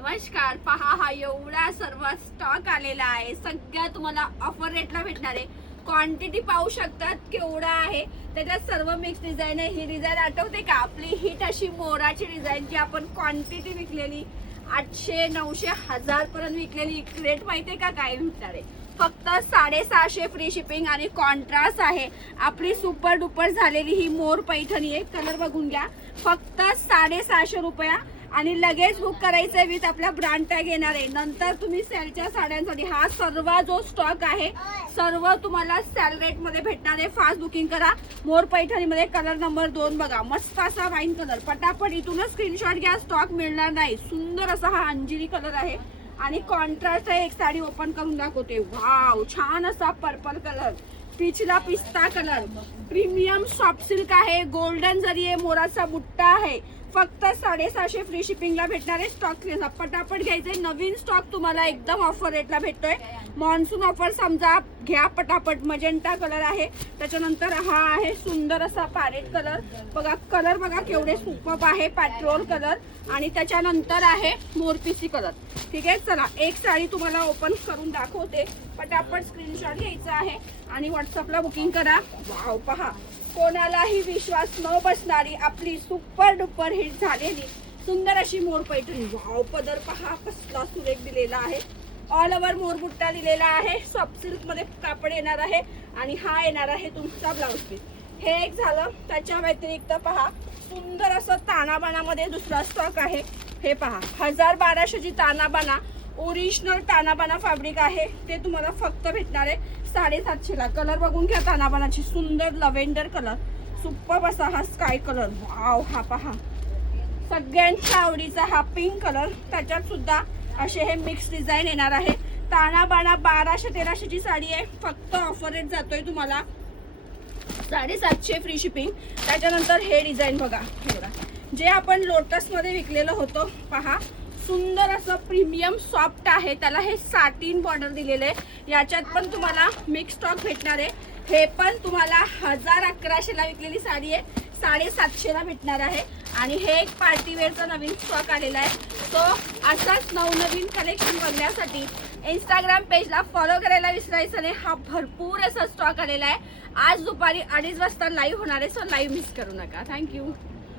नमस्कार, पहा हा एवढा सर्व स्टॉक आलेला आहे. सगळ्या तुम्हाला ऑफर रेटला भेटणार आहे. क्वांटिटी पाहू शकतात केवढा आहे. त्याच्यात सर्व मिक्स डिझाईन आहे. ही डिझाईन आठवते का आपली हिट अशी मोराची डिझाईन जी आपण क्वांटिटी विकलेली 800, 900, 1000 पर्यंत विकलेली. रेट माहितीये का काय भेटणार आहे? फक्त 650 फ्री शिपिंग आणि कॉन्ट्रास्ट आहे. आपली सुपर डुपर झालेली ही मोर पैठणी आहे. कलर बघून घ्या. फक्त 650 रुपया आणि लगेच बुक करायचंय विथ आपला ब्रँड टॅग येणार आहे. नंतर तुम्ही सेलच्या साड्यांसाठी हा सर्व जो स्टॉक आहे सर्व तुम्हाला सेल रेट मध्ये भेटणार आहे. फास्ट बुकिंग करा. मोर पैठणी मध्ये कलर नंबर 2 बघा, मस्त असा वाईन कलर. पटापट इथूनच स्क्रीनशॉट घ्या, स्टॉक मिळणार नाही. सुंदर असा हा अंजिरी कलर आहे आणि कॉन्ट्रास्ट आहे. एक साडी ओपन करून दाखवते. वाव, छान असा पर्पल कलर, पिचला पिस्ता कलर, प्रीमियम सॉफ्ट सिल्क आहे. गोल्डन जरी आहे, मोराचा बुट्टा आहे. फक्त 650 फ्री शिपिंगला भेटणार आहे. स्टॉक पटापट घ्यायचे. नवीन स्टॉक तुम्हाला एकदम ऑफर रेटला भेटतोय. मॉन्सून ऑफर समजा घ्या पटापट. मजेंटा कलर आहे. त्याच्यानंतर हा आहे सुंदर असा पॅरेट कलर. बघा कलर बघा केवढे सुपर्ब आहे. पेट्रोल कलर आणि त्याच्यानंतर आहे मोरपिसी कलर. ठीक आहे, चला एक साडी तुम्हाला ओपन करून दाखवते. पटापट स्क्रीनशॉट घ्यायचा आहे आणि व्हॉट्सअपला बुकिंग करा. वाव, पहा कोणालाही विश्वास न बसणारी आपली सुपर डुपर हिट झालेली सुंदर अशी मोर पैठणी. वाव, पदर पहा कसला सुरेख दिलेला आहे. ऑल ओव्हर मोर बुट्टा दिलेला आहे. सॉफ्ट सिल्क मध्ये कापड येणार आहे आणि हा येणार आहे तुमचा ब्लाउज पीस. हे एक झालं. त्याच्या व्यतिरिक्त पहा सुंदर असं तानाबाणामध्ये दुसरा स्टॉक आहे. हे पहा 1000-1200 तानाबाणा ओरिजिनल तानाबाणा फॅब्रिक आहे. ते तुम्हाला फक्त भेटणार आहे 750 ला. कलर बघून घ्या. तानाबाणाची सुंदर लव्हेंडर कलर, सुपर असा हा स्काय कलर. वाव, हा पहा सगळ्यांच्या आवडीचा हा पिंक कलर. त्याच्यात सुद्धा असे हे मिक्स डिझाईन येणार आहे. तानाबाणा 1200-1300 ची साडी आहे. फक्त ऑफर रेट जातोय तुम्हाला 750 फ्री शिपिंग. त्याच्यानंतर हे डिझाईन बघा, जे आपण लोटस मध्ये विकलेलं होतं. पहा सुंदर असं प्रीमियम सॉफ्ट आहे. त्याला हे साटिन बॉर्डर दिलेलं आहे. याच्यात पण तुम्हाला मिक्स स्टॉक भेटणार आहे. हे पण तुम्हाला 1000-1100 ला विकलेली साडी आहे 750 ला भेटणार आहे. आणि हे एक पार्टीवेअरचा नवीन स्टॉक आलेला आहे. तो असाच नवनवीन कलेक्शन बघण्यासाठी इंस्टाग्राम पेजला फॉलो करायला विसरायचं नाही. हा भरपूर असा स्टॉक आलेला आहे. आज दुपारी 2:30 वाजता लाईव्ह होणार आहे. सो लाईव्ह मिस करू नका. थँक्यू.